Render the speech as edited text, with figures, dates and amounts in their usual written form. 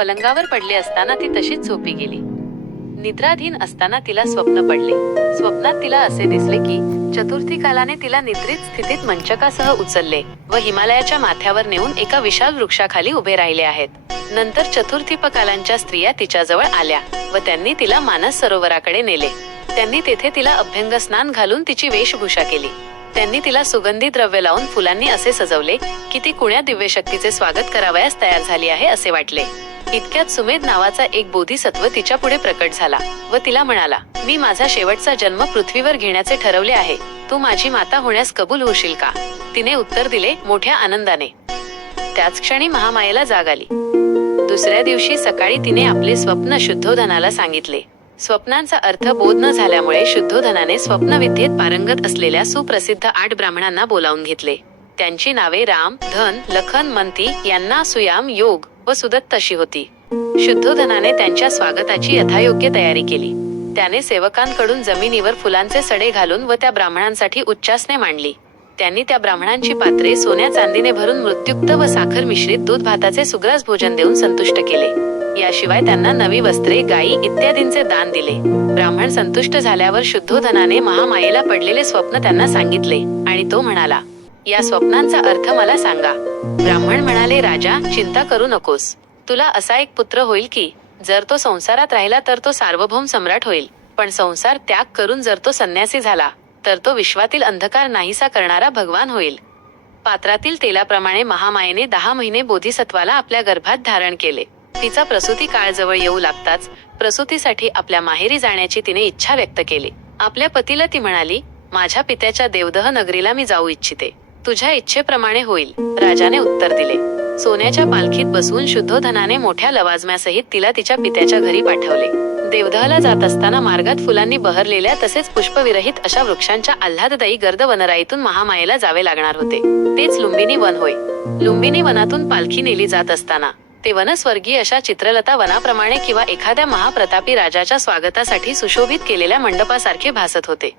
पलंगावर पडले असताना ती तशीच झोपी गेली. निद्राधीन असताना तिला स्वप्न पडले. स्वप्नात तिला असे दिसले की चतुर्थीकालाने तिला निद्रित स्थितीत मंचकासह उचलले व हिमालयाच्या माथ्यावर नेऊन एका विशाल वृक्षाखाली उभे राहिले आहेत. नंतर चतुर्थीपकालांच्या स्त्रिया तिच्याजवळ आल्या व त्यांनी तिला मानस सरोवराकडे नेले. त्यांनी तेथे तिला अभ्यंग स्नान घालून तिची वेशभूषा केली. त्यांनी तिला सुगंधी द्रव्य लावून फुलांनी असे सजवले की ती कुण्या दिव्यशक्तीचे स्वागत करावयास तयार झाली आहे असे वाटले. इतक्यात सुमेध नावाचा एक बोधिसत्व तिच्या पुढे प्रकट झाला व तिला म्हणाला, मी माझा शेवटचा जन्म पृथ्वीवर घेण्याचे ठरवले आहे. तू माझी माता होण्यास कबूल होशील का? तिने उत्तर दिले, मोठ्या आनंदाने. त्याच क्षणी महामायेला जाग आली. दुसऱ्या दिवशी सकाळी तिने आपले स्वप्न शुद्धोधनाला सांगितले. स्वप्नांचा अर्थ बोध न झाल्यामुळे शुद्धोधनाने स्वप्नविद्येत पारंगत असलेल्या सुप्रसिद्ध 8 ब्राह्मणांना बोलावून घेतले. त्यांची नावे राम, धन, लखन, मंती यांना सुयाम, योग व सुदत्त अशी होती. शुद्धोधनाने त्यांच्या स्वागताची यथायोग्य तयारी केली. त्याने सेवकांकडून जमिनीवर फुलांचे सडे घालून व त्या ब्राह्मणांसाठी उच्चासने मांडली. त्यांनी त्या ब्राह्मणांची पात्रे सोन्या चांदीने भरून मृत्युक्त व साखर मिश्रित दूध भाताचे सुग्रास भोजन देऊन संतुष्ट केले. याशिवाय त्यांना नवी वस्त्रे, गायी इत्यादींचे दान दिले. ब्राह्मण संतुष्ट झाल्यावर शुद्धोधनाने महामायेला पडलेले स्वप्न त्यांना सांगितले आणि तो म्हणाला, या स्वप्नांचा अर्थ मला सांगा. ब्राह्मण म्हणाले, राजा, चिंता करू नकोस. तुला असा एक पुत्र होईल की जर तो संसारात राहिला तर तो सार्वभौम सम्राट होईल, पण संसार त्याग करून जर तो संन्यासी झाला तर तो विश्वातील अंधकार नाहीसा करणारा भगवान होईल. पात्रातील तेलाप्रमाणे महामायेने 10 महिने बोधिसत्वाला आपल्या गर्भात धारण केले. तिचा प्रसूती काळ जवळ येऊ लागताच प्रसूतीसाठी आपल्या माहेरी जाण्याची तिने इच्छा व्यक्त केली. आपल्या पतीला ती म्हणाली, माझ्या पित्याच्या देवदह नगरीला मी जाऊ इच्छिते. तुझ्या इच्छेप्रमाणे होईल. राजाने उत्तर दिले. सोन्याच्या पालखीत बसून शुद्धोधनाने मोठ्या लवाजम्यासहित तिला तिच्या पित्याच्या घरी पाठवले. देवदहला जात असताना मार्गात फुलांनी बहरलेल्या तसेच पुष्पविरहित अशा वृक्षांच्या आल्हाददायी गर्द वनराईतून महामायेला जावे लागणार होते. तेच लुंबिनी वन होय. लुंबिनी वनातून पालखी नेली जात असताना ते वन स्वर्गीय अशा चित्रलता वनाप्रमाणे किंवा एखाद्या महाप्रतापी राजाच्या स्वागतासाठी सुशोभित केलेल्या मंडपासारखे भासत होते.